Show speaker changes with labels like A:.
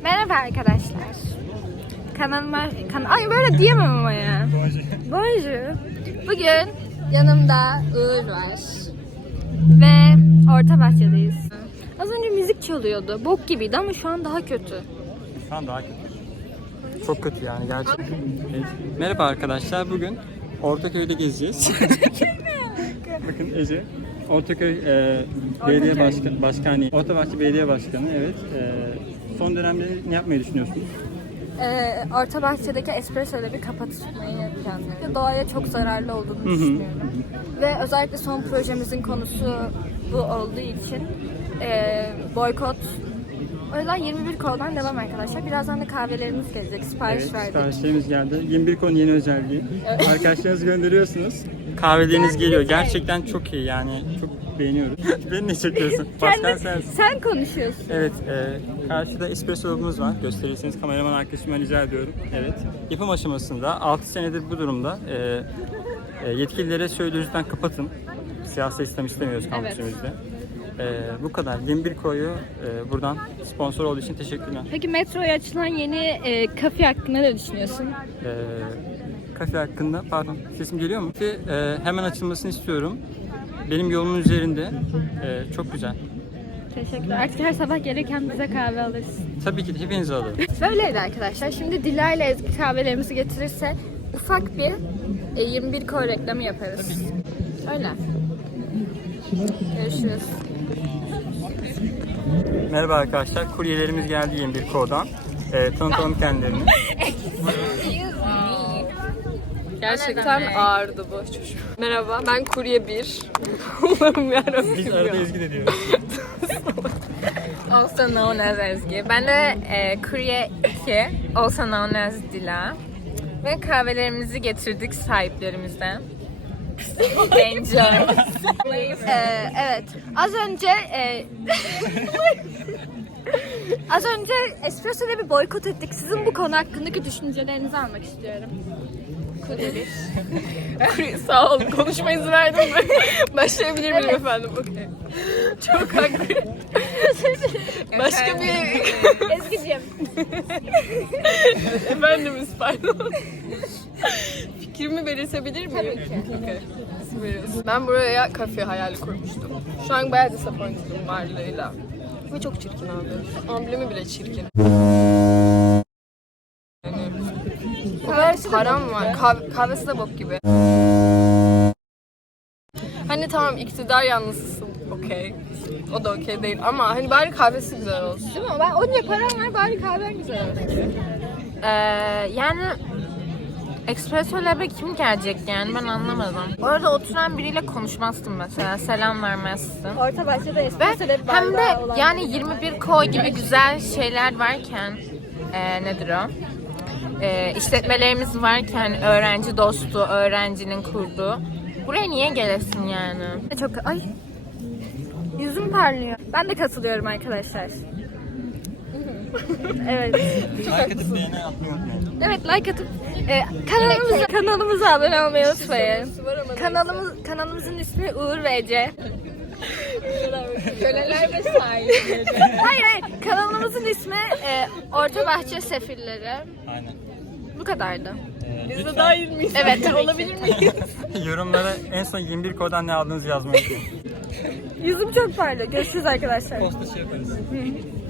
A: Merhaba arkadaşlar. Ay böyle diyemem ama ya. Bonjour. Bugün yanımda Uğur var. Ve Ortabahçe'deyiz. Az önce müzik çalıyordu. Bok gibiydi ama şu an daha kötü.
B: Şu an daha kötü. Çok kötü yani gerçekten. Evet. Merhaba arkadaşlar. Bugün Ortaköy'de gezeceğiz. Bakın Ece. Ortaköy Belediye Başkanı, Ortabahçe Belediye Başkanı. Evet. Son dönemde ne yapmayı düşünüyorsunuz?
A: Ortabahçe'deki espresso'da bir kapatmayı planlıyorum. Doğaya çok zararlı olduğunu düşünüyorum. Ve özellikle son projemizin konusu bu olduğu için boykot. O yüzden 21 koldan devam arkadaşlar. Birazdan da kahvelerimiz gelecek. Sipariş verdik.
B: Siparişlerimiz geldi. 21 kolun yeni özelliği. Arkadaşlarınızı gönderiyorsunuz. Kahveleriniz geliyor. Gerçekten çok iyi yani. Çok beğeniyoruz. Beni ne çekiyorsun? Başkan sensin.
A: Sen konuşuyorsun.
B: Evet, karşıda espresso'muz var. Gösterirseniz kameraman arkadaşıma rica ediyorum. Evet. Yapım aşamasında 6 senedir bu durumda. Yetkililere söylüyoruz lütfen kapatın. Siyasi İslam istemiyoruz kampüsümüzde. Bu kadar. 21 koyu buradan sponsor olduğu için teşekkürler.
A: Peki metroya açılan yeni kafe hakkında ne düşünüyorsun?
B: Kafe hakkında, pardon sesim geliyor mu? Hemen açılmasını istiyorum. Benim yolumun üzerinde. Çok güzel.
A: Teşekkürler. Artık her sabah gelirken bize kahve alırsın.
B: Tabii ki de hepinizi alırım.
A: Böyleydi arkadaşlar. Şimdi Dila ile Ezgi kahvelerimizi getirirse ufak bir 21 koy reklamı yaparız. Öyle. Görüşürüz.
B: Merhaba arkadaşlar. Kuryelerimiz geldi 21 kodan. Tanıtalım kendilerini.
C: Gerçekten ağırdı bu çocuk. Merhaba, ben Kurye 1. Umarım yarabbim.
B: Biz arada Ezgi de diyoruz.
C: Also known as Ezgi. Ben de Kurye 2. Also known as Dila. Ve kahvelerimizi getirdik sahiplerimizden. Enjoy.
A: Evet. Az önce espresso'da bir boykot ettik. Sizin bu konu hakkındaki düşüncelerinizi almak istiyorum.
C: Kurye sağ ol. Konuşma izin verdin mi? Başlayabilir miyim efendim? Okay. Çok haklı. Başka bir...
A: Ezgi'cim.
C: Efendimiz pardon. Fikrimi belirtebilir miyim? Tabii ki. Okay. Ben buraya kafe hayali kurmuştum. Şu an bayağı disappointed'ım varlığıyla. Ve çok çirkin abi. Amblemi bile çirkin. Yani, o kadar param var. Kahvesi de bok gibi. Hani tamam iktidar yanlısısın. Okey. O da okey değil ama hani bari kahvesi güzel olsun.
A: Değil mi? Ben onca param var bari kahven güzel olsun.
C: Yani Espresso Lab'e kim gelecek yani ben anlamadım. Orada oturan biriyle konuşmazsın mesela, selam vermezsin.
A: Ortabahçe'de espresso
C: Ve hem de yani 21 koy gibi güzel şeyler varken nedir o? İşletmelerimiz varken öğrenci dostu, öğrencinin kurduğu. Buraya niye gelesin yani?
A: Çok yüzüm parlıyor. Ben de katılıyorum arkadaşlar. Evet.
B: Like atıp beğeni atmayı unutmayın.
A: Evet like atıp kanalımıza abone olmayı unutmayın. Kanalımızın ismi Uğur ve Ece.
C: Köleler ve sahipleri.
A: Hayır. Kanalımızın ismi Ortabahçe Sefilleri.
B: Aynen.
A: Bu kadardı.
C: Biz de dahil miyiz?
A: Evet.
C: Olabilir miyiz?
B: Yorumlara en son 21 kodan ne aldığınızı yazmayı unutmayın.
A: Yüzüm çok parlıyor. Görüşürüz arkadaşlar.
B: Posta yaparız.